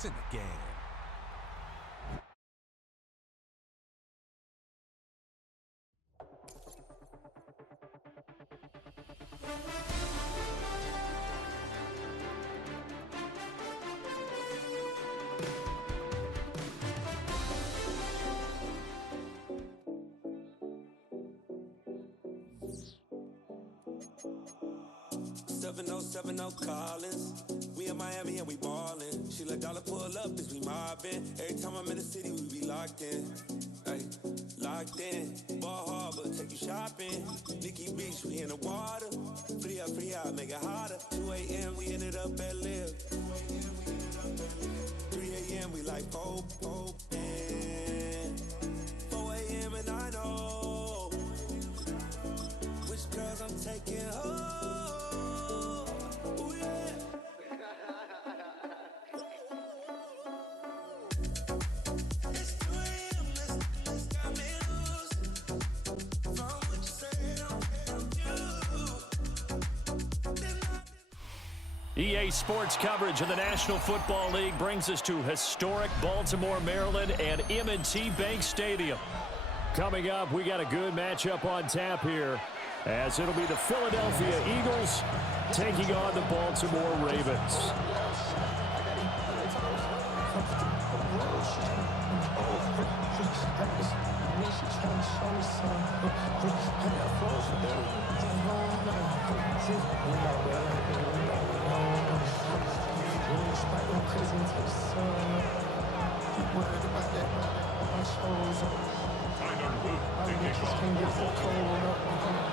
It's in the game. No Collins. We in Miami and we ballin'. She let dollar pull up, bitch, we mobbin'. Every time I'm in the city, we be locked in. Ay, locked in. Ball Harbor, take you shopping. Nikki Beach, we in the water. Free up, make it hotter. 2 a.m., we ended up at Live. 3 a.m., we like Pope. And 4 a.m. and I know which girls I'm taking home. EA Sports coverage of the National Football League brings us to historic Baltimore, Maryland, and M&T Bank Stadium. Coming up, we got a good matchup on tap here, as it'll be the Philadelphia Eagles taking on the Baltimore Ravens.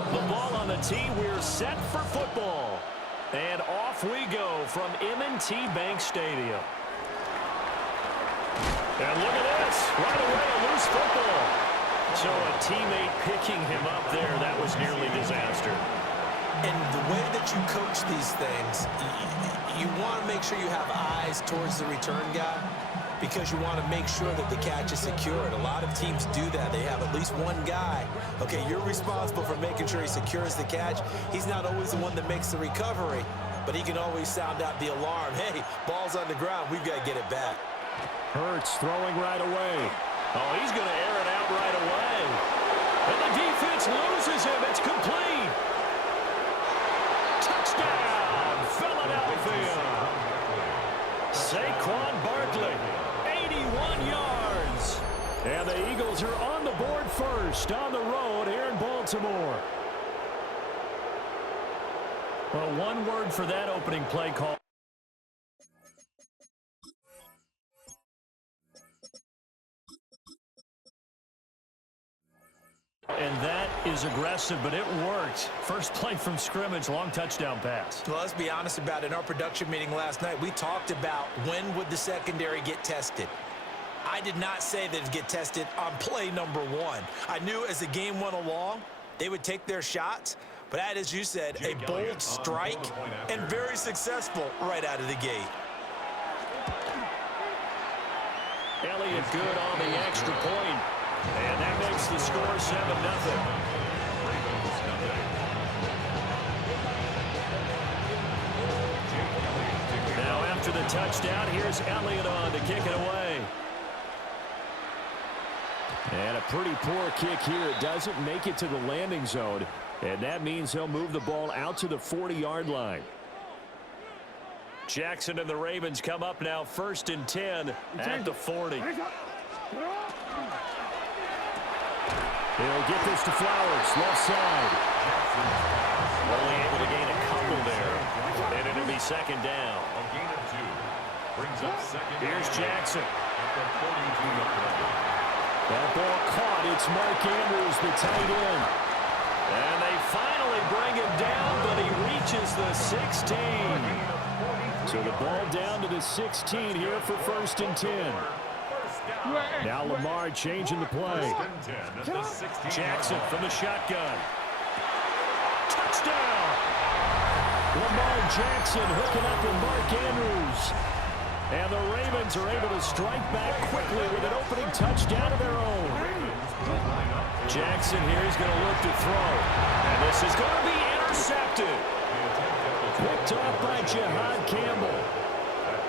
The ball on the tee, we're set for football. And off we go from M&T Bank Stadium. And look at this, right away a loose football. So a teammate picking him up there, that was nearly disaster. And the way that you coach these things, you want to make sure you have eyes towards the return guy because you want to make sure that the catch is secured. A lot of teams do that. They have at least one guy. Okay, you're responsible for making sure he secures the catch. He's not always the one that makes the recovery, but he can always sound out the alarm. Hey, ball's on the ground. We've got to get it back. Hurts throwing right away. Oh, he's going to air it out right away. And the defense loses him. It's complete. Touchdown, Philadelphia. Saquon Barkley, 81 yards. And the Eagles are on the board first on the road here in Baltimore. Well, one word for that opening play call. And that is aggressive, but it worked. First play from scrimmage, long touchdown pass. Well, let's be honest about it. In our production meeting last night, we talked about when would the secondary get tested. I did not say that it'd get tested on play number one. I knew as the game went along, they would take their shots. But that, as you said, a bold strike and very successful right out of the gate. Elliott good on the extra point. And that makes the score 7-0. Now after the touchdown, here's Elliott on to kick it away. And a pretty poor kick here. It doesn't make it to the landing zone. And that means he'll move the ball out to the 40-yard line. Jackson and the Ravens come up now 1st and 10 at the 40. He'll get this to Flowers, left side. Only able to gain a couple there. And it'll be 2nd down. A gain of 2. Brings up 2nd. Here's Jackson. At the 42-yard line. That ball caught. It's Mark Andrews, the tight end. And they finally bring him down, but he reaches the 16. So the ball down to the 16 here for 1st and 10. Now Lamar changing the play. Jackson from the shotgun. Touchdown! Lamar Jackson hooking up with Mark Andrews. And the Ravens are able to strike back quickly with an opening touchdown of their own. Jackson here is going to look to throw. And this is going to be intercepted. Picked off by Jihad Campbell.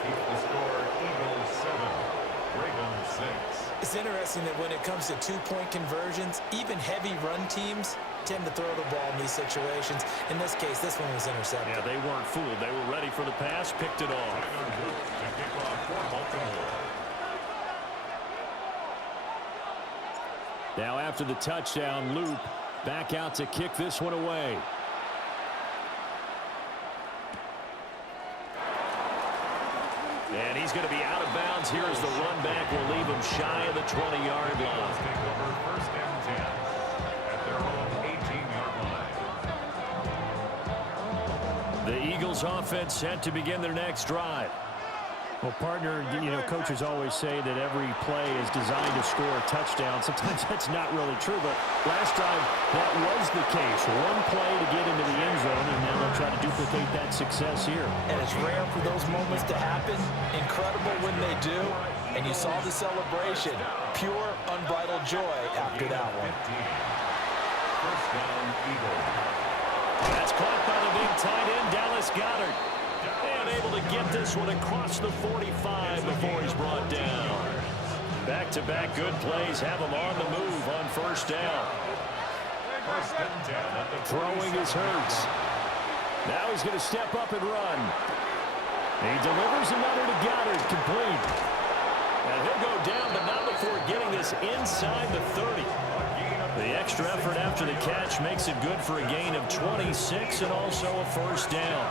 Keeps the score Eagles 7, Ravens 6. It's interesting that when it comes to two-point conversions, even heavy run teams tend to throw the ball in these situations. In this case, this one was intercepted. Yeah, they weren't fooled. They were ready for the pass, picked it off. To kick off for Baltimore. Now after the touchdown, Loop back out to kick this one away. And he's going to be out of bounds here as the run back will leave him shy of the 20-yard line. Take over first and 10 at their own 18-yard line. The Eagles offense set to begin their next drive. Well, partner, you know, coaches always say that every play is designed to score a touchdown. Sometimes that's not really true, but last time that was the case. One play to get into the end zone, and now they'll try to duplicate that success here. And it's rare for those moments to happen. Incredible when they do. And you saw the celebration. Pure, unbridled joy after that one. First down, Eagles. That's caught by the big tight end, Dallas Goedert. And able to get this one across the 45 before he's brought down. Back-to-back good plays have him on the move on first down. First and 10 at the Throwing his Hurts. Now he's going to step up and run. He delivers another to Goddard, complete. And he'll go down, but not before getting this inside the 30. The extra effort after the catch makes it good for a gain of 26 and also a first down.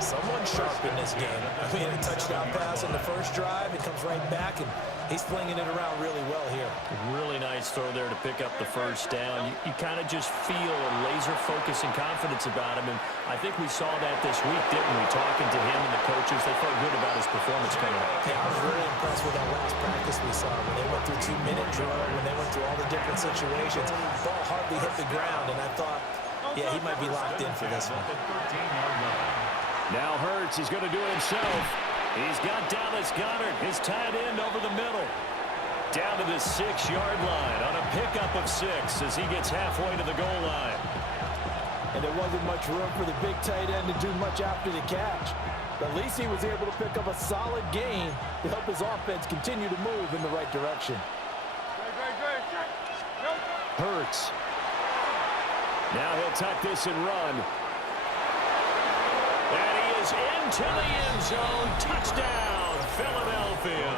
Someone sharp in this game. I mean, a touchdown pass on the first drive. It comes right back, and he's flinging it around really well here. Really nice throw there to pick up the first down. You kind of just feel a laser focus and confidence about him, and I think we saw that this week, didn't we? Talking to him and the coaches, they felt good about his performance coming up. Yeah, I was really impressed with that last practice we saw when they went through 2-minute drill, when they went through all the different situations. Ball hardly hit the ground, and I thought, yeah, he might be locked in for this one. Now Hurts is going to do it himself. He's got Dallas Goedert, his tight end, over the middle. Down to the 6-yard line on a pickup of 6 as he gets halfway to the goal line. And there wasn't much room for the big tight end to do much after the catch. But at least he was able to pick up a solid gain to help his offense continue to move in the right direction. Hurts. Now he'll tuck this and run. And he is into the end zone. Touchdown, Philadelphia.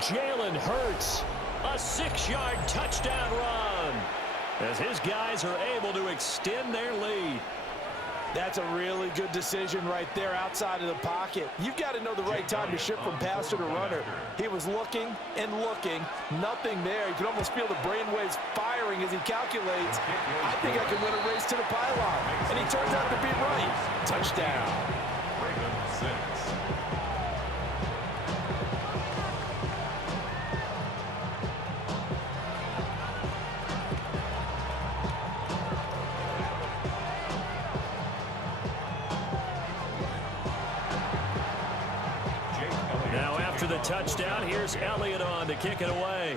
Jalen Hurts, a 6-yard touchdown run as his guys are able to extend their lead. That's a really good decision right there outside of the pocket. You've got to know the right time to shift from passer to runner. He was looking and looking, nothing there. You can almost feel the brainwaves firing as he calculates, I think I can win a race to the pylon. And he turns out to be right. Touchdown. Ravens 6. Now after the touchdown, here's Elliott on to kick it away.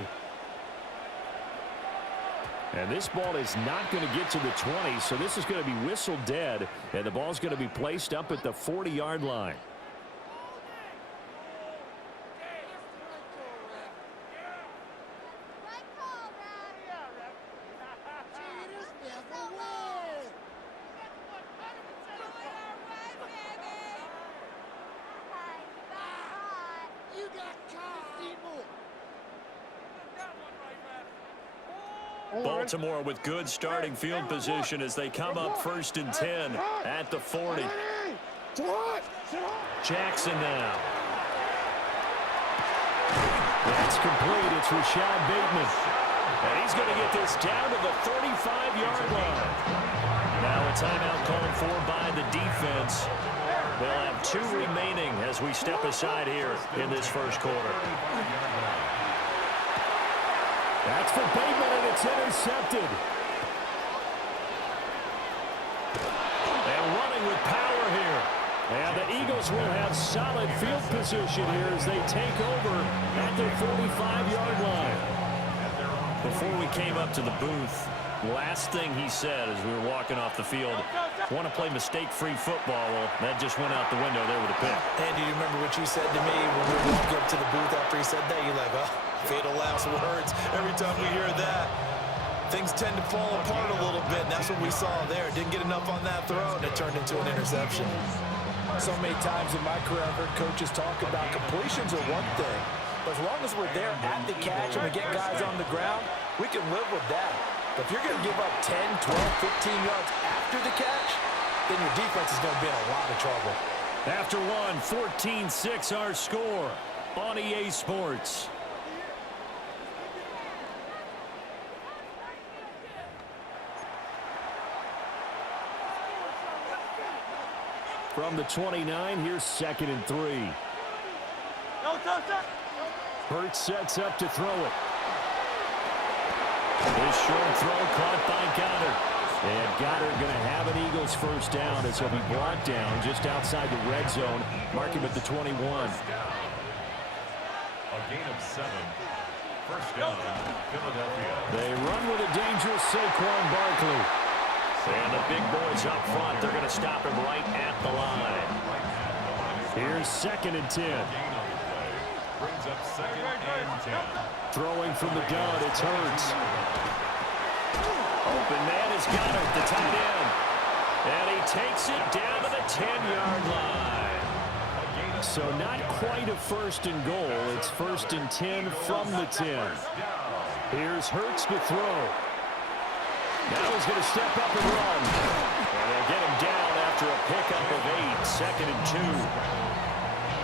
And this ball is not going to get to the 20, so this is going to be whistled dead, and the ball's going to be placed up at the 40-yard line. Baltimore with good starting field position as they come up first and 10 at the 40. Jackson now. That's complete. It's Rashad Bateman. And he's going to get this down to the 35-yard line. Now a timeout called for by the defense. They'll have 2 remaining as we step aside here in this first quarter. That's for Bateman, and it's intercepted. And running with power here. And the Eagles will have solid field position here as they take over at their 45-yard line. Before we came up to the booth, Last thing he said as we were walking off the field, want to play mistake-free football. Well, that just went out the window there with a pick. Andy, do you remember what you said to me when we were walking up to the booth after he said that? You're like, oh, fatal last words. Every time we hear that, things tend to fall apart a little bit. And that's what we saw there. Didn't get enough on that throw, and it turned into an interception. So many times in my career, I've heard coaches talk about completions are one thing. But as long as we're there at the catch and we get guys on the ground, we can live with that. But if you're going to give up 10, 12, 15 yards after the catch, then your defense is going to be in a lot of trouble. After one, 14-6 our score on EA Sports. From the 29, here's 2nd and 3. Hurts sets up to throw it. His short throw caught by Goddard. And Goddard going to have an Eagles first down as he'll be brought down just outside the red zone. Mark him at the 21. A gain of 7. First down, Philadelphia. They run with a dangerous Saquon Barkley. And the big boys up front, they're going to stop him right at the line. Here's 2nd and 10. Brings up 2nd and 10. Throwing from the gun, it's Hurts. Open man is Goddard, the tight end. And he takes it down to the 10-yard line. So not quite a 1st and goal. It's 1st and 10 from the 10. Here's Hurts to throw. Now he's going to step up and run. And they'll get him down after a pickup of 8. 2nd and 2.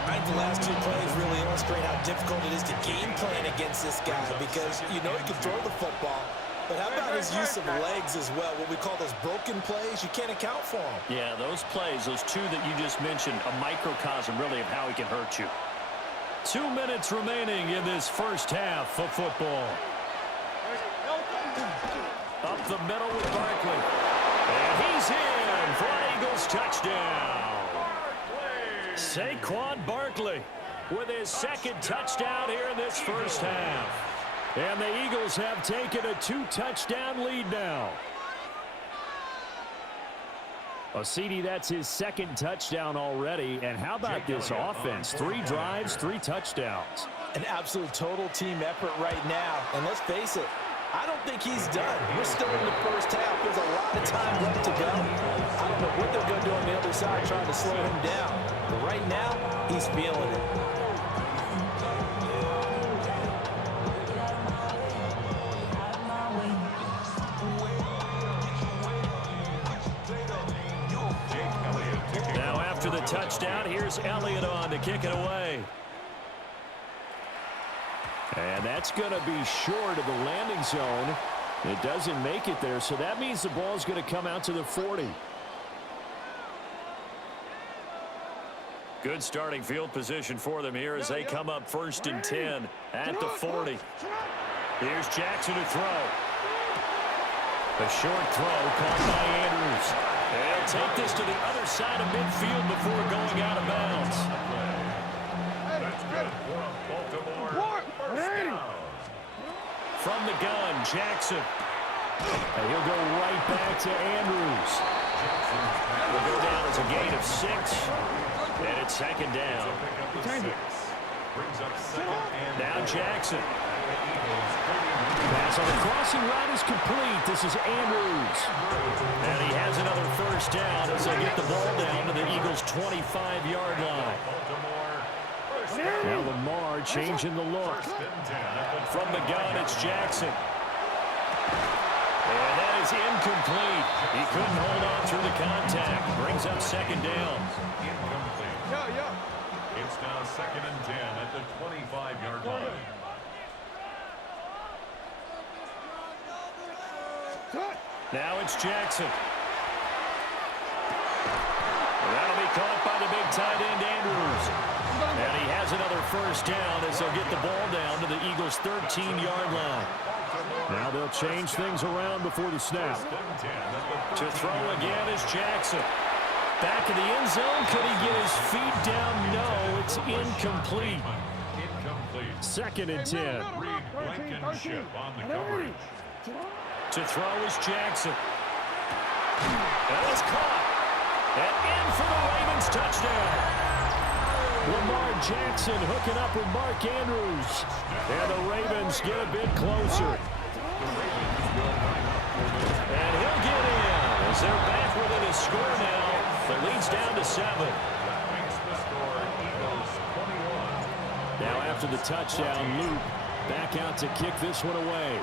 I think the last 2 plays really illustrate how difficult it is to game plan against this guy because you know he can throw the football, but how about his use of legs as well, what we call those broken plays? You can't account for them. Yeah, those plays, those 2 that you just mentioned, a microcosm really of how he can hurt you. 2 minutes remaining in this first half of football. Up the middle with Barkley. And he's in for an Eagles touchdown. Saquon Barkley with his 2nd touchdown here in this first half. And the Eagles have taken a 2-touchdown lead now. CD, that's his 2nd touchdown already. And how about this offense? 3 drives, 3 touchdowns. An absolute total team effort right now. And let's face it, I don't think he's done. We're still in the first half. There's a lot of time left to go. I don't know what they're going to do on the other side trying to slow him down. But right now, he's feeling it. Now after the touchdown, here's Elliott on to kick it away. And that's going to be short of the landing zone. It doesn't make it there, so that means the ball is going to come out to the 40. Good starting field position for them here as they come up 1st and 10 at the 40. Here's Jackson to throw. A short throw caught by Andrews. They'll take this to the other side of midfield before going out of bounds. That's good for a Baltimore first down. From the gun, Jackson. And he'll go right back to Andrews. Will go down as a gain of 6. And it's 2nd down. Brings up 2nd and Now Jackson. Pass on the crossing route is complete. This is Andrews. And he has another first down as they get the ball down to the Eagles' 25-yard line. Now Lamar changing the look. From the gun, it's Jackson. And that is incomplete. He couldn't hold on through the contact. Brings up 2nd down. Incomplete. It's now 2nd and 10 at the 25-yard line. Now it's Jackson. That'll be caught by the big tight end, Andrews. And he has another first down as they'll get the ball down to the Eagles' 13-yard line. Now they'll change things around before the snap. To throw again is Jackson. Back in the end zone. Could he get his feet down? No, it's incomplete. 2nd and 10. Reed Blankenship on the coverage. To throw is Jackson. That is caught. And in for the Ravens touchdown. Lamar Jackson hooking up with Mark Andrews. And the Ravens get a bit closer. And he'll get in as they're back within a score now. The lead's down to 7. Now after the touchdown, Luke back out to kick this one away.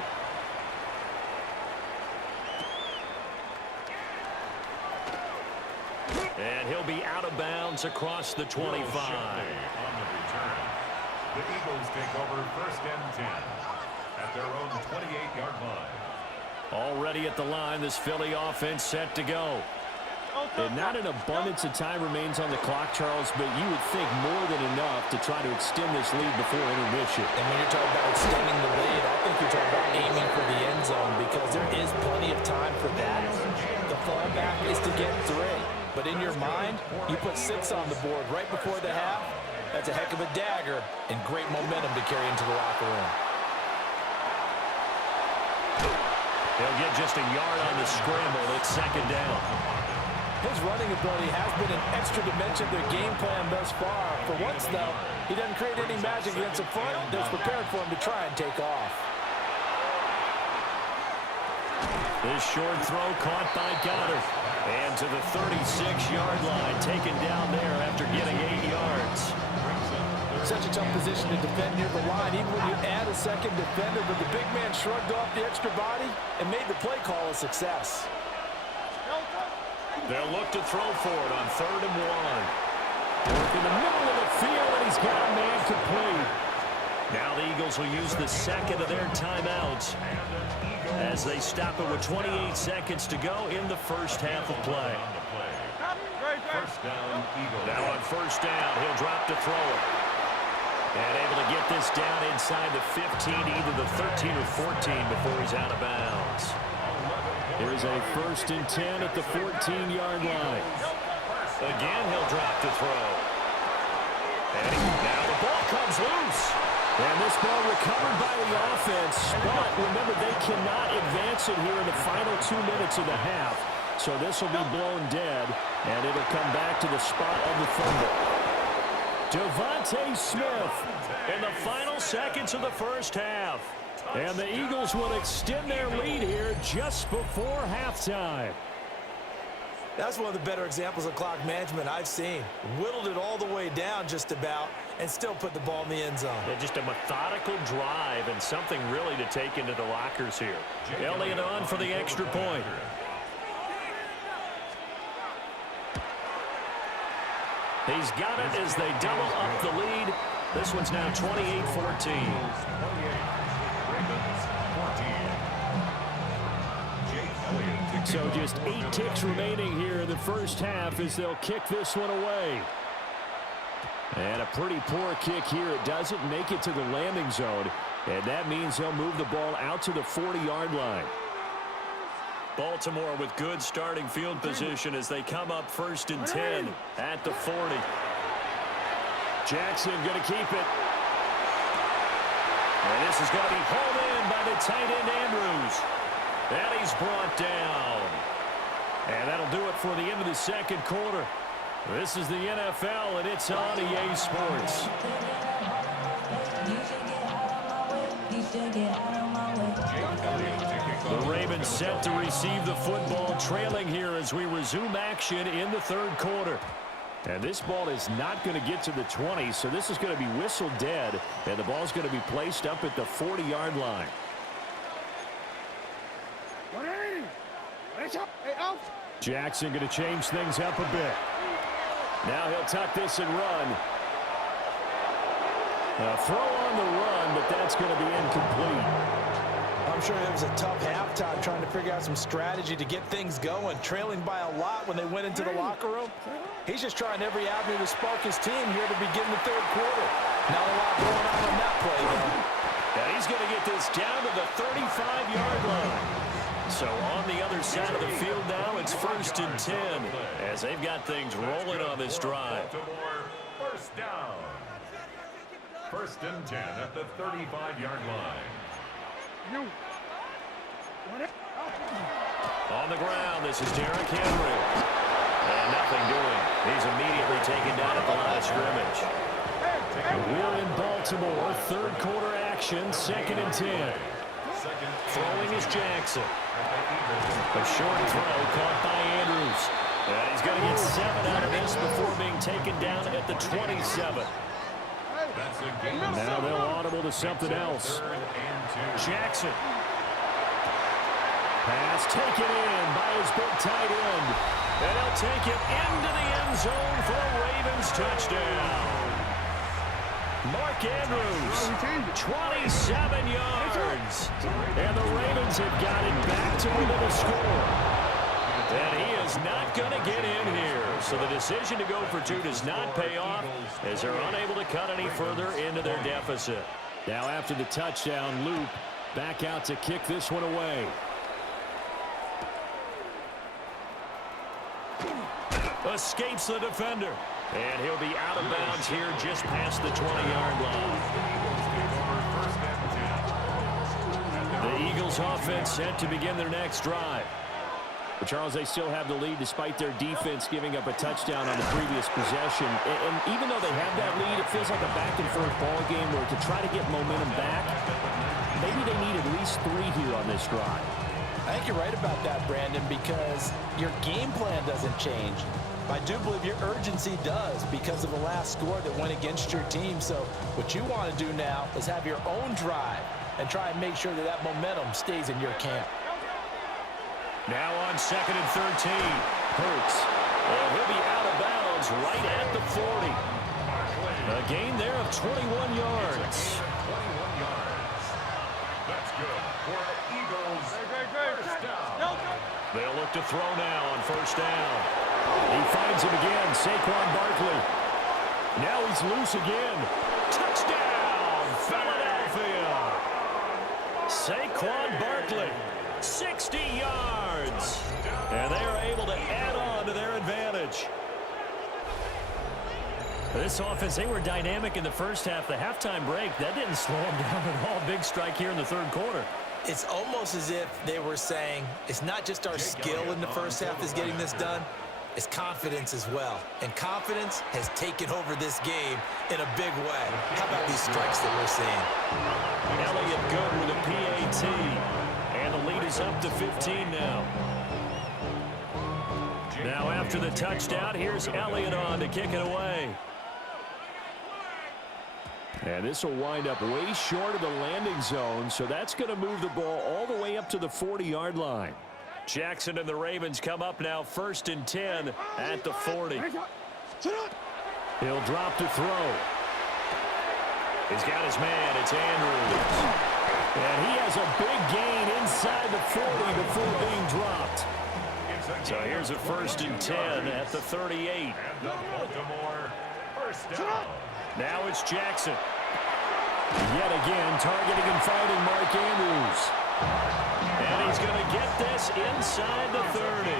And he'll be out of bounds across the 25. On the return, the Eagles take over 1st and 10 at their own 28-yard line. Already at the line, this Philly offense set to go. And not an abundance of time remains on the clock, Charles, but you would think more than enough to try to extend this lead before intermission. And when you're talking about extending the lead, I think you're talking about aiming for the end zone because there is plenty of time for that. The fallback is to get 3. But in your mind, you put 6 on the board right before the half. That's a heck of a dagger and great momentum to carry into the locker room. He'll get just a yard on the scramble. It's 2nd down. His running ability has been an extra dimension to their game plan thus far. For once, though, he doesn't create any magic against the front that's prepared for him to try and take off. This short throw caught by Goddard. And to the 36-yard line, taken down there after getting 8 yards. Such a tough position to defend near the line, even when you add a second defender, but the big man shrugged off the extra body and made the play call a success. They'll look to throw for it on 3rd and 1. Work in the middle of the field, and he's got a man complete. Now the Eagles will use the 2nd of their timeouts as they stop it with 28 seconds to go in the first half of play. 1st down, Eagles. Now on 1st down, he'll drop to throw it. And able to get this down inside the 15, either the 13 or 14 before he's out of bounds. Here's a 1st and 10 at the 14-yard line. Again, he'll drop to throw. And now the ball comes loose. And this ball recovered by the offense, but remember, they cannot advance it here in the final 2 minutes of the half. So this will be blown dead, and it'll come back to the spot of the fumble. Devontae Smith in the final seconds of the first half. And the Eagles will extend their lead here just before halftime. That's one of the better examples of clock management I've seen. Whittled it all the way down just about and still put the ball in the end zone. Yeah, just a methodical drive and something really to take into the lockers here. Elliott on for the extra point. He's got it as they double up the lead. This one's now 28-14. So just 8 ticks remaining here in the first half as they'll kick this one away. And a pretty poor kick here. It doesn't make it to the landing zone. And that means they'll move the ball out to the 40-yard line. Baltimore with good starting field position as they come up 1st and 10 at the 40. Jackson going to keep it. And this is going to be hauled in by the tight end Andrews. And he's brought down. And that'll do it for the end of the 2nd quarter. This is the NFL, and it's on EA Sports. The Ravens set to receive the football, trailing here as we resume action in the 3rd quarter. And this ball is not going to get to the 20, so this is going to be whistled dead, and the ball's going to be placed up at the 40-yard line. Jackson going to change things up a bit. Now he'll tuck this and run. A throw on the run, but that's going to be incomplete. I'm sure it was a tough halftime trying to figure out some strategy to get things going, trailing by a lot when they went into the locker room. He's just trying every avenue to spark his team here to begin the 3rd quarter. Not a lot going on that play, though. And he's going to get this down to the 35-yard line. So on the other side of the field now, it's 1st and 10 as they've got things rolling on this drive. First down. 1st and 10 at the 35-yard line. On the ground, this is Derrick Henry. And nothing doing. He's immediately taken down at the line of scrimmage. We're in Baltimore, third quarter action, 2nd and 10. Throwing is Jackson. A short throw caught by Andrews. And he's going to get 7 out of this before being taken down at the 27. Now they'll audible to something else. Jackson. Pass taken in by his big tight end. And he'll take it into the end zone for a Ravens touchdown. Mark Andrews, 27 yards. And the Ravens have got it back to within a score. And he is not going to get in here. So the decision to go for 2 does not pay off as they're unable to cut any further into their deficit. Now after the touchdown, Loop back out to kick this one away. Escapes the defender. And he'll be out of bounds here just past the 20-yard line. The Eagles offense set to begin their next drive. But Charles, they still have the lead despite their defense giving up a touchdown on the previous possession. And even though they have that lead, it feels like a back-and-forth ball game where to try to get momentum back, maybe they need at least 3 here on this drive. I think you're right about that, Brandon, because your game plan doesn't change. I do believe your urgency does because of the last score that went against your team. So what you want to do now is have your own drive and try and make sure that that momentum stays in your camp. Now on 2nd and 13. Hurts. And he'll be out of bounds right at the 40. A gain there of 21 yards. That's good for the Eagles. First down. They'll look to throw now on 1st down. He finds him again, Saquon Barkley. Now he's loose again. Touchdown, Philadelphia. Saquon Barkley, 60 yards. And they are able to add on to their advantage. This offense, they were dynamic in the first half. The halftime break, that didn't slow them down at all. Big strike here in the 3rd quarter. It's almost as if they were saying, it's not just our skill in the first half is getting this done, it's confidence as well. And confidence has taken over this game in a big way. How about these strikes that we're seeing? Elliott good with a PAT. And the lead is up to 15 now. Now after the touchdown, here's Elliott on to kick it away. And this will wind up way short of the landing zone, so that's going to move the ball all the way up to the 40-yard line. Jackson and the Ravens come up now 1st and 10 at the 40. He'll drop to throw. He's got his man. It's Andrews. And he has a big gain inside the 40 before being dropped. So here's a 1st and 10 at the 38. And the Baltimore first down. Now it's Jackson. Yet again, targeting and finding Mark Andrews. And he's going to get this inside the 30.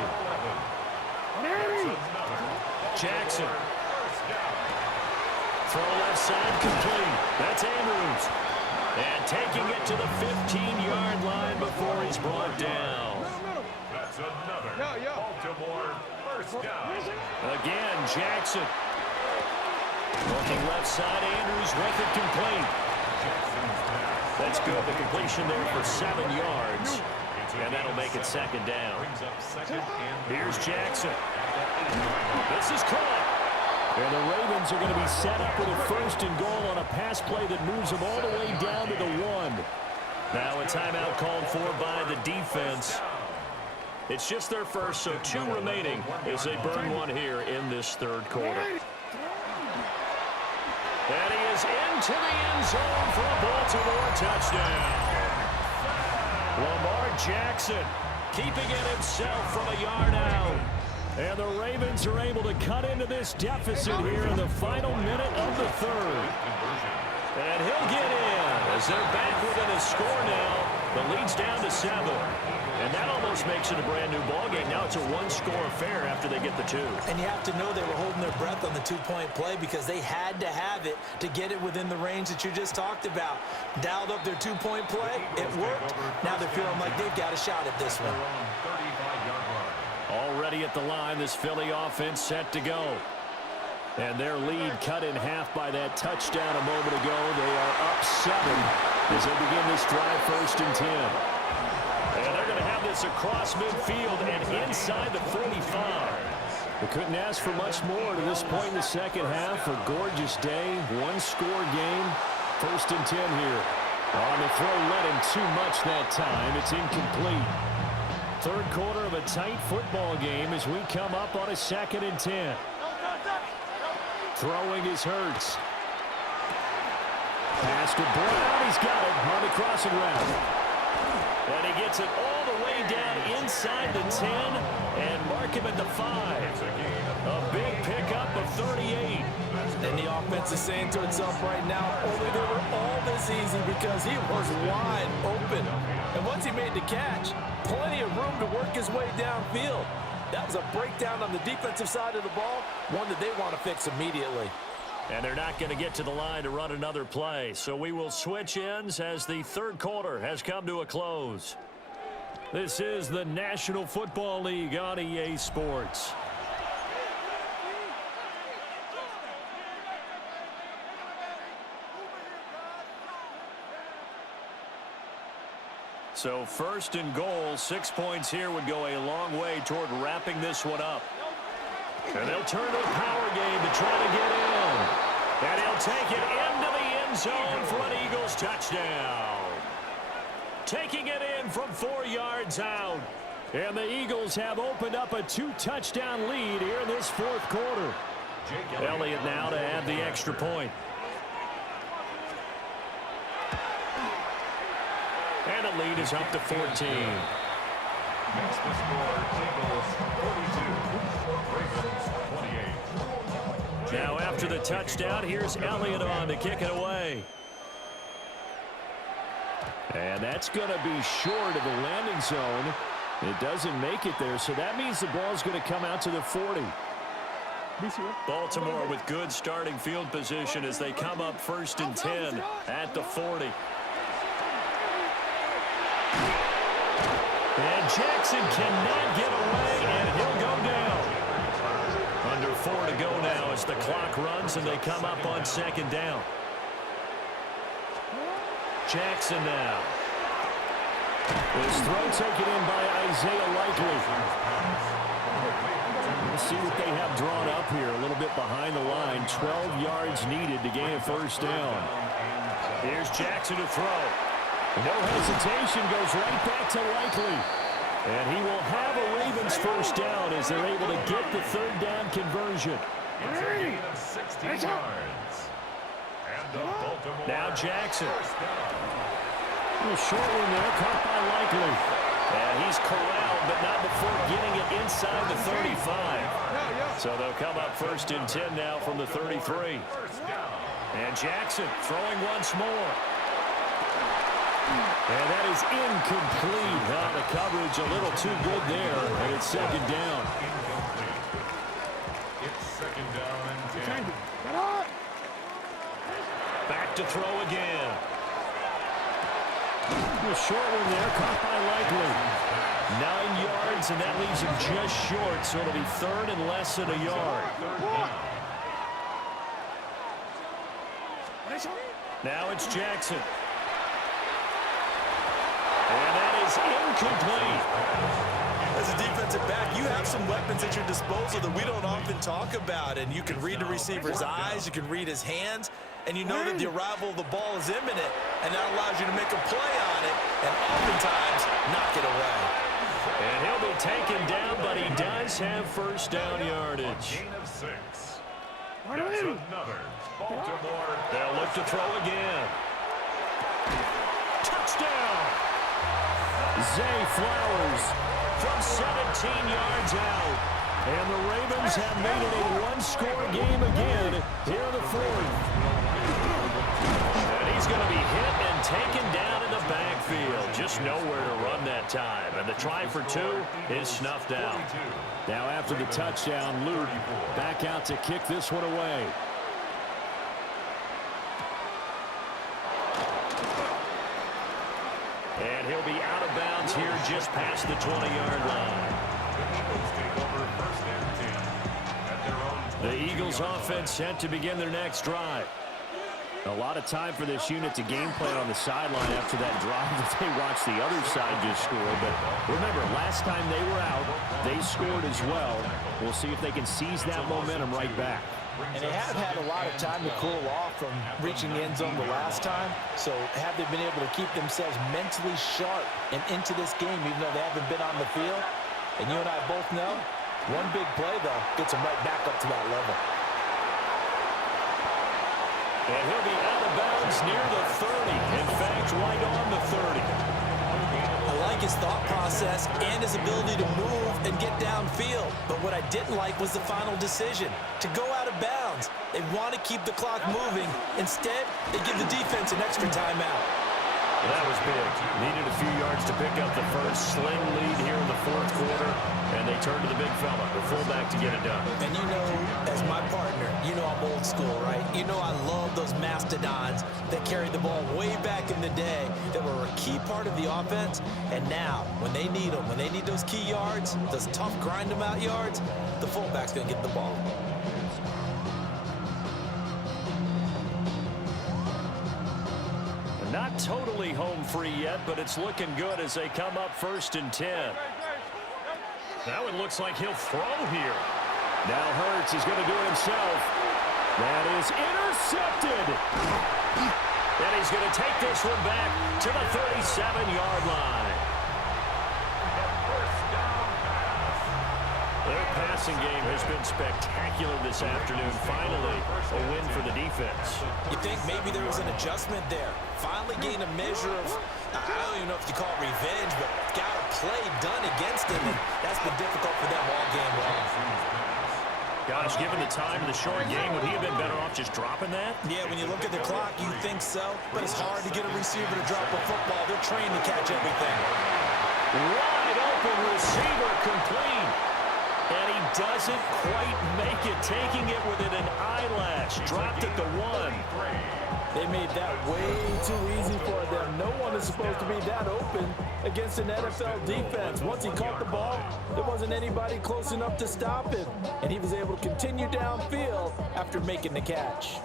Jackson. Throw left side complete. That's Andrews. And taking it to the 15-yard line before he's brought down. That's another Baltimore first down. Again, Jackson. Looking left side, Andrews with it complete. That's good. The completion there for 7 yards. And that'll make it 2nd down. Here's Jackson. This is caught. And the Ravens are going to be set up with a 1st and goal on a pass play that moves them all the way down to the 1. Now a timeout called for by the defense. It's just their first, so 2 remaining as they burn one here in this 3rd quarter. And he is into the end zone for a Baltimore touchdown. Lamar Jackson keeping it himself from a yard out. And the Ravens are able to cut into this deficit here in the final minute of the 3rd. And he'll get in as they're back within a score now. The lead's down to 7. And that almost makes it a brand-new ball game. Now it's a one-score affair after they get the two. And you have to know they were holding their breath on the two-point play because they had to have it to get it within the range that you just talked about. Dialed up their two-point play. It worked. Now they're feeling like they've got a shot at this one. Already at the line, this Philly offense set to go. And their lead cut in half by that touchdown a moment ago. They are up 7 as they begin this drive, 1st and 10. And they're going to have this across midfield and inside the 45. They couldn't ask for much more to this point in the second half. A gorgeous day, one-score game, 1st and 10 here. On the throw, led him too much that time. It's incomplete. Third quarter of a tight football game as we come up on a 2nd and 10. Throwing is Hurts. Pass to Brown. He's got it on the crossing route. And he gets it all the way down inside the 10 and mark him at the 5. A big pickup of 38. And the offense is saying to itself right now, only they were all this easy because he was wide open. And once he made the catch, plenty of room to work his way downfield. That was a breakdown on the defensive side of the ball, one that they want to fix immediately. And they're not going to get to the line to run another play. So we will switch ends as the third quarter has come to a close. This is the National Football League on EA Sports. So 1st and goal, 6 points here would go a long way toward wrapping this one up. And they'll turn to a power game to try to get in. And he'll take it into the end zone for an Eagles touchdown. Taking it in from 4 yards out. And the Eagles have opened up a 2-touchdown lead here in this 4th quarter. Elliott now to add the extra point. And the lead is up to 14. Makes the score Eagles 42, Ravens 28. Now after the touchdown, here's Elliott on to kick it away. And that's going to be short of the landing zone. It doesn't make it there, so that means the ball's going to come out to the 40. Baltimore with good starting field position as they come up 1st and 10 at the 40. And Jackson cannot get away, and he'll go down. Under 4 to go now as the clock runs and they come up on 2nd down. Jackson now. His throw taken in by Isaiah Likely. We'll see what they have drawn up here. A little bit behind the line. 12 yards needed to gain a 1st down. Here's Jackson to throw. No hesitation, goes right back to Likely. And he will have a Ravens 1st down as they're able to get the 3rd down conversion. It's a gain of 16 yards. And the Baltimore Now Jackson. down. A short one there, caught by Likely. And he's corralled, but not before getting it inside the 35. So they'll come up 1st and 10 now from the 33. And Jackson throwing once more. And that is incomplete. The coverage a little too good there, and it's 2nd down. Incomplete. It's 2nd down and 10. Back to throw again. A short one there, caught by Likely. 9 yards, and that leaves him just short, so it'll be 3rd and less than a yard. Now it's Jackson. And that is incomplete. As a defensive back, you have some weapons at your disposal that we don't often talk about. And you can read the receiver's eyes, you can read his hands, and you know that the arrival of the ball is imminent, and that allows you to make a play on it and oftentimes knock it away. And he'll be taken down, but he does have 1st down yardage. Gain of 6. That's another Baltimore. They'll look to throw again. Touchdown! Zay Flowers from 17 yards out. And the Ravens have made it a one-score game again here in the 4th. And he's He's going to be hit and taken down in the backfield. Just nowhere to run that time. And the try for two is snuffed out. Now after the touchdown, Luke back out to kick this one away. And he'll be out of bounds here just past the 20-yard line. The Eagles offense set to begin their next drive. A lot of time for this unit to game plan on the sideline after that drive that they watched the other side just score. But remember, last time they were out, they scored as well. We'll see if they can seize that momentum right back. And they have had a lot of time to cool off from reaching the end zone the last time. So have they been able to keep themselves mentally sharp and into this game, even though they haven't been on the field? And you and I both know, one big play, though, gets them right back up to that level. And he'll be out of bounds near the 30. In fact, right on the 30. I like his thought process and his ability to move and get downfield. But what I didn't like was the final decision, to go out of bounds. They want to keep the clock moving. Instead, they give the defense an extra timeout. That was big. Needed a few yards to pick up the first. Slim lead here in the fourth quarter. And they turn to the big fella, the fullback, to get it done. And you know, as my partner, you know I'm old school, right? You know I love those mastodons that carried the ball way back in the day that were a key part of the offense. And now, when they need them, when they need those key yards, those tough grind-them-out yards, the fullback's going to get the ball. Not totally home free yet, but it's looking good as they come up 1st and 10. Now it looks like he'll throw here. Now Hurts is going to do it himself. That is intercepted. And he's going to take this one back to the 37-yard line. Their passing game has been spectacular this afternoon. Finally, a win for the defense. You think maybe there was an adjustment there. Finally gained a measure of, I don't even know if you call it revenge, but got a play done against him, and that's been difficult for them all game long. Gosh, given the time of the short game, would he have been better off just dropping that? Yeah, when you look at the clock, you think so, but it's hard to get a receiver to drop a football. They're trained to catch everything. Wide open receiver complete. And he doesn't quite make it, taking it within an eyelash. Dropped at the 1. They made that way too easy for them. No one is supposed to be that open against an NFL defense. Once he caught the ball, there wasn't anybody close enough to stop him. And he was able to continue downfield after making the catch.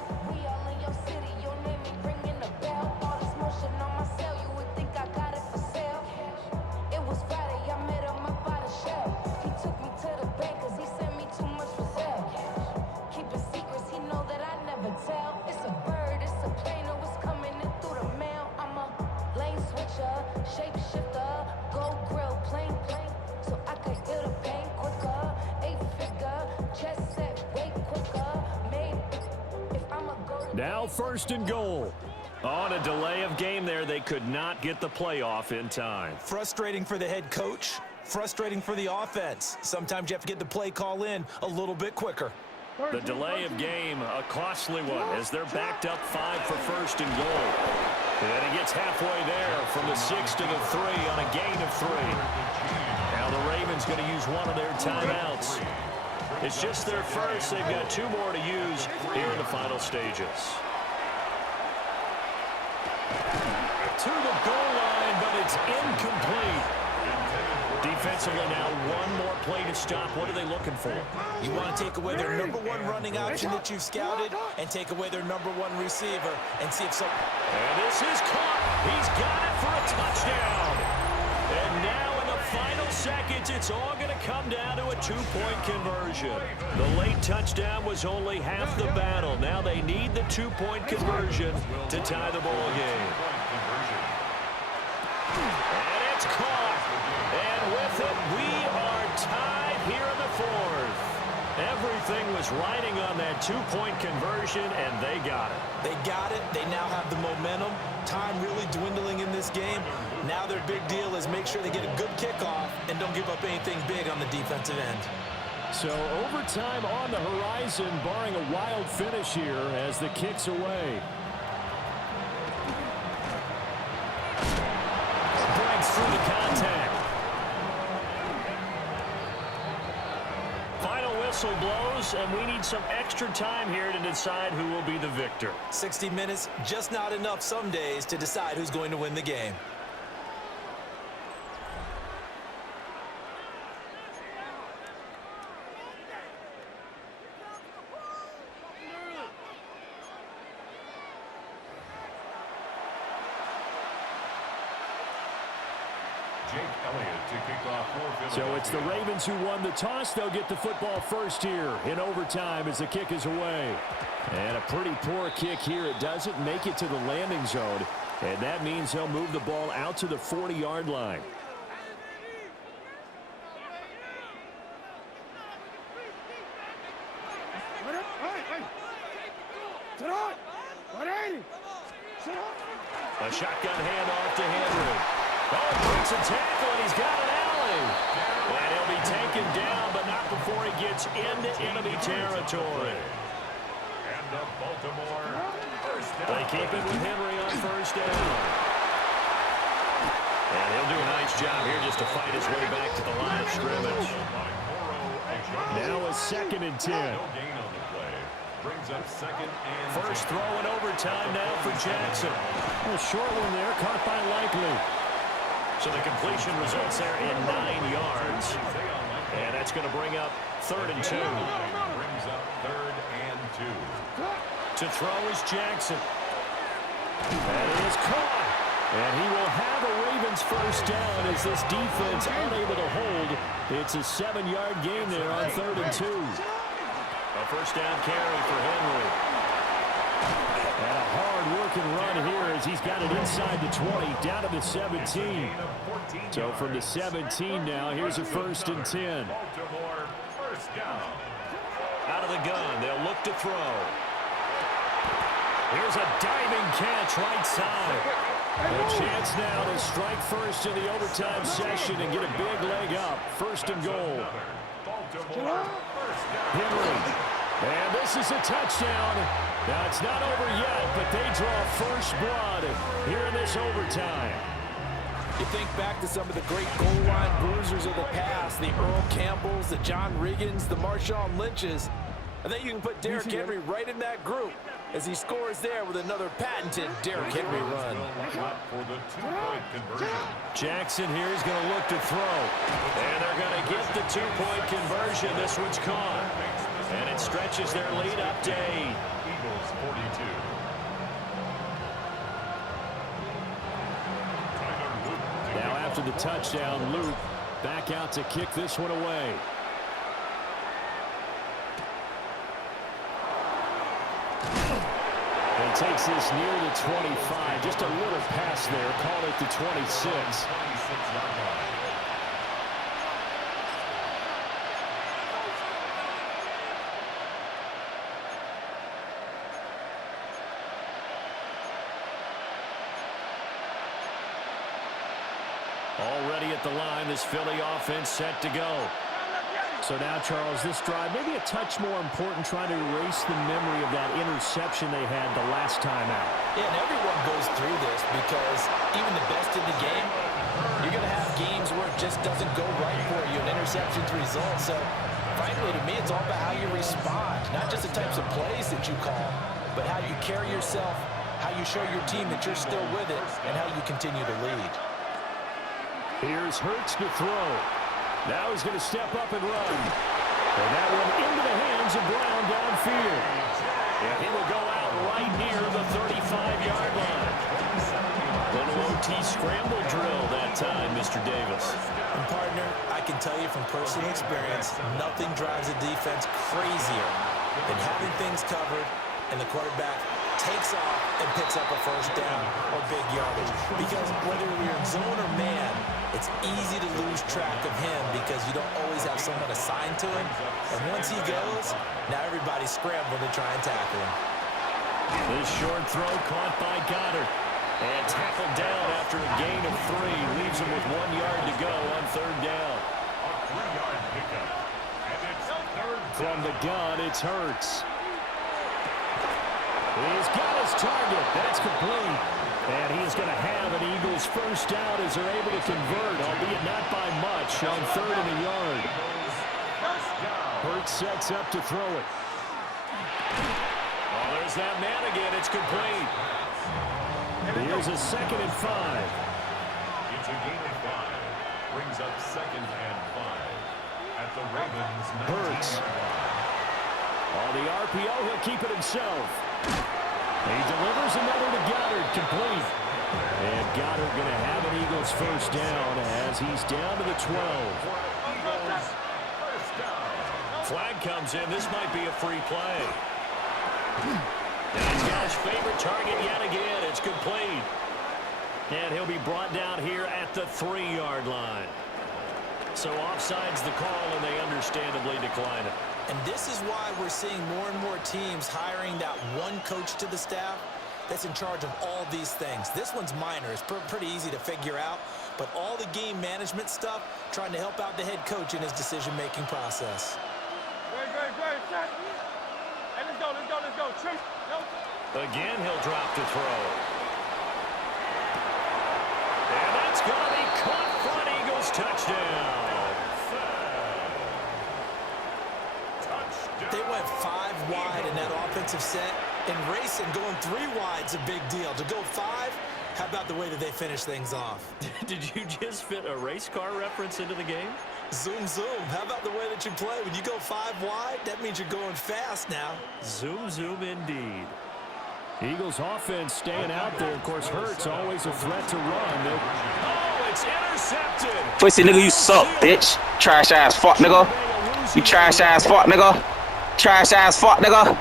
Now 1st and goal. On a delay of game there, they could not get the playoff in time. Frustrating for the head coach, frustrating for the offense. Sometimes you have to get the play call in a little bit quicker. The delay of game, a costly one, as they're backed up 5 for 1st and goal. And he gets halfway there from the 6 to the 3 on a gain of 3. Now the Ravens going to use one of their timeouts. It's just their first. They've got 2 more to use here in the final stages. To the goal line, but it's incomplete. Defensively now, one more play to stop. What are they looking for? You want to take away their #1 running option that you've scouted and take away their #1 receiver and see if some... And this is caught. He's got it for a touchdown. And now in the final seconds, it's all going to come down to a 2-point conversion. The late touchdown was only half the battle. Now they need the 2-point conversion to tie the ball game. And it's caught. And with it, we are tied here in the 4th. Everything was riding on that 2-point conversion, and they got it. They got it. They now have the momentum. Time really dwindling in this game. Now their big deal is make sure they get a good kickoff and don't give up anything big on the defensive end. So overtime on the horizon, barring a wild finish here as the kick's away. whistle blows, and we need some extra time here to decide who will be the victor. 60 minutes, just not enough some days to decide who's going to win the game. So it's the Ravens who won the toss. They'll get the football first here in overtime as the kick is away. And a pretty poor kick here. It doesn't make it to the landing zone. And that means they'll move the ball out to the 40-yard line. A shotgun handoff to Henry. Oh, breaks a tackle, and he's got an alley. And he'll be taken down, but not before he gets into enemy territory. And the Baltimore first down. They keep it with Henry on first down. And he'll do a nice job here just to fight his way back to the line of scrimmage. Now a 2nd and 10. No gain on the play. Brings up 2nd and 10. First throw in overtime now for Jackson. A short one there, caught by Likely. So the completion results there in 9 yards. And that's going to bring up 3rd and 2. Brings up 3rd and 2. To throw is Jackson. That is caught. And he will have a Ravens first down as this defense unable to hold. It's a 7-yard gain there on 3rd and 2. A first down carry for Henry. And a hard-working run here as he's got it inside the 20, down to the 17. So from the 17 now, here's a 1st and 10. Baltimore first down. Out of the gun, they'll look to throw. Here's a diving catch right side. A chance now to strike first in the overtime session and get a big leg up. 1st and goal. Baltimore first down. Henry. And this is a touchdown. Now, it's not over yet, but they draw first blood here in this overtime. You think back to some of the great goal line bruisers of the past, the Earl Campbells, the John Riggins, the Marshawn Lynches. I think you can put Derrick Henry right in that group as he scores there with another patented Derrick Henry run. For the 2-point conversion. Jackson here is going to look to throw. And they're going to get the 2-point conversion. This one's caught. And it stretches their lead up to 8. Eagles 42. Now after the touchdown, Luke back out to kick this one away. And takes this near the 25. Just a little pass there. Call it the 26. 26-yard line. Already at the line, this Philly offense set to go. So now, Charles, this drive, maybe a touch more important, trying to erase the memory of that interception they had the last time out. Yeah, and everyone goes through this because even the best in the game, you're going to have games where it just doesn't go right for you, an interception's result. So, frankly, to me, it's all about how you respond, not just the types of plays that you call, but how you carry yourself, how you show your team that you're still with it, and how you continue to lead. Here's Hurts to throw. Now he's going to step up and run. And that one into the hands of Brown downfield. And he will go out right near the 35-yard line. Little OT scramble drill that time, Mr. Davis. And partner, I can tell you from personal experience, nothing drives a defense crazier than having things covered and the quarterback takes off and picks up a first down or big yardage. Because whether you're in zone or man, it's easy to lose track of him because you don't always have someone assigned to him. And once he goes, now everybody's scrambling to try and tackle him. This short throw caught by Goddard. And tackled down after a gain of 3. Leaves him with 1 yard to go on 3rd down. A 3-yard pickup. And it's 3rd down. From the gun, it's Hurts. He's got his target. That's complete. And he's going to have an Eagles first down as they're able to convert, albeit not by much, on 3rd and a yard. First down. Hurts sets up to throw it. Oh, there's that man again. It's complete. Here's a 2nd and 5. It's a gain of 5. Brings up 2nd and 5. At the Ravens' 19. Hurts. On the RPO, he'll keep it himself. He delivers another to Goddard, complete. And Goddard going to have an Eagles first down as he's down to the 12. Flag comes in. This might be a free play. And he's got his favorite target yet again. It's complete. And he'll be brought down here at the 3-yard line. So offside's the call, and they understandably decline it. And this is why we're seeing more and more teams hiring that one coach to the staff that's in charge of all these things. This one's minor. It's pretty easy to figure out. But all the game management stuff, trying to help out the head coach in his decision-making process. Hey, let's go. Trim. Again, he'll drop to throw. And that's going to be caught for an Eagles touchdown. They went 5 wide in that offensive set. And racing, going 3 wide's a big deal. To go 5, how about the way that they finish things off? Did you just fit a race car reference into the game? Zoom, zoom. How about the way that you play? When you go 5 wide, that means you're going fast now. Zoom, zoom indeed. Eagles offense staying out there. Of course, Hurts always a threat to run. Oh, it's intercepted. Pussy nigga, you suck, bitch. Trash ass fuck nigga. You trash ass fuck nigga. Trash ass fuck nigga.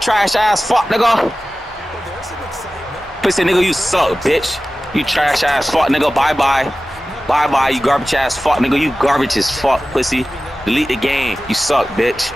Trash ass fuck nigga. Pussy nigga, you suck, bitch. You trash ass fuck nigga. Bye bye. Bye bye, you garbage ass fuck nigga. You garbage as fuck, pussy. Delete the game. You suck, bitch.